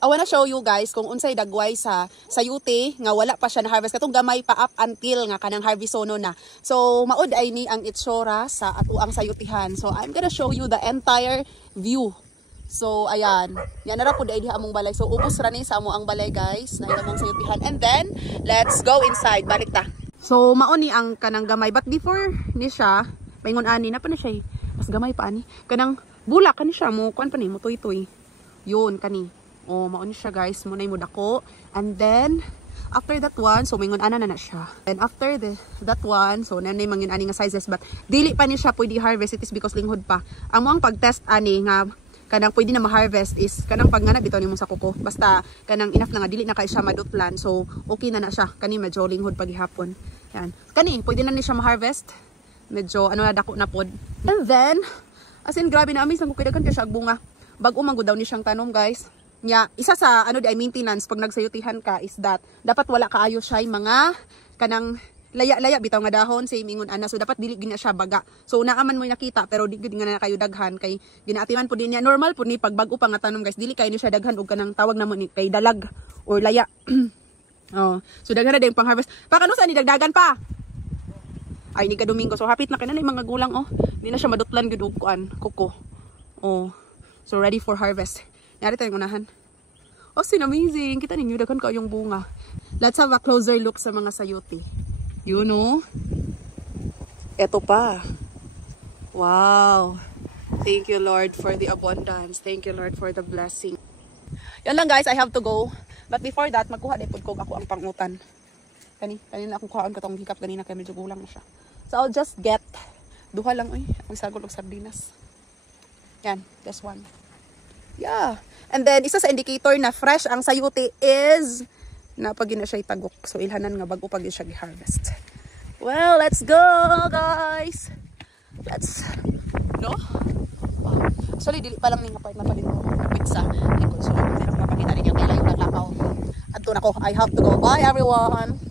I wanna show you guys kung unsay dagway sa sayuti nga wala pa siya na harvest katong gamay pa up until nga kanang harvestono na. So maud ay ni ang itsura sa atuang sayutihan. So I'm gonna show you the entire view. So ayan, yan na ra pud ay diha among balay. So ubos ra ni sa amo ang balay guys na among sayutihan. And then let's go inside. Balik ta. So mao ni ang kanang gamay, but before ni siya paingon ani na pa na siya. Mas gamay pa ani. Kanang bulak kani siya mo kuan pa ni mo tuy-tuy. Yun kani. Oh, mauni siya guys, muna mo dako. And then after that one, so mingon ana na siya. And after that one, so nanay mangin ani nga sizes, but dili pa ni siya pwede harvest, it is because linghod pa. Ang mo ang pag-test ani nga kanang pwede na ma-harvest is kanang pagngana bitaw nimo sa kuko. Basta kanang enough na nga dili na kay siya madutlan. So okay na siya. Kani medyo linghod paghihapon. Yan. Kani pwede na ni siya ma-harvest. Medyo ano na dako na pod. And then as in grabe na amaze lang ko kay daghan kay siya bunga. Bag-o man gud daw ni siyang tanom guys. Nya, isa sa ano di ay maintenance pag nagsayutihan ka is that dapat wala kaayo siya mga kanang laya-laya bitaw nga dahon sa imingon ana, so dapat dili gina siya baga. So naaman mo nakita pero di gid nga na kayo daghan kay ginaatiman pud niya normal pud ni pag bag-o pa nga tanom guys, dili kay ni siya daghan og kanang tawag namo ni kay dalag or laya. Oh, so daghan na din pang harvest. Pa kanu sa ni dagdagan pa. Ay ni ka Domingo, so hapit na kanay mga gulang oh. Di na siya madutlan gid og kuan, kuko. Oh. So ready for harvest. Yari tayong unahan. Oh, sin amazing. Kita ninyo, daghan ka yung bunga. Let's have a closer look sa mga sayuti. You know? Eto pa. Wow. Thank you, Lord, for the abundance. Thank you, Lord, for the blessing. Yan lang, guys. I have to go. But before that, magkuha din po ako ang pangutan. Kanina akong kuhaan ko itong hikap kanina kaya medyo gulang na siya. So, I'll just get duha lang, ang sagol og sardinas. Yan, this one. Yeah. And then, isa sa indicator na fresh ang sayuti is napag na siya itagok. So, ilhanan nga bago pag siya i-harvest. Well, let's go, guys! Let's, no? Wow. Actually, dili pa lang nga part na pa dito. Pizza. So, hindi na mapakita rin yung kailan yung naglakaw. At doon ako, I have to go. Bye, everyone!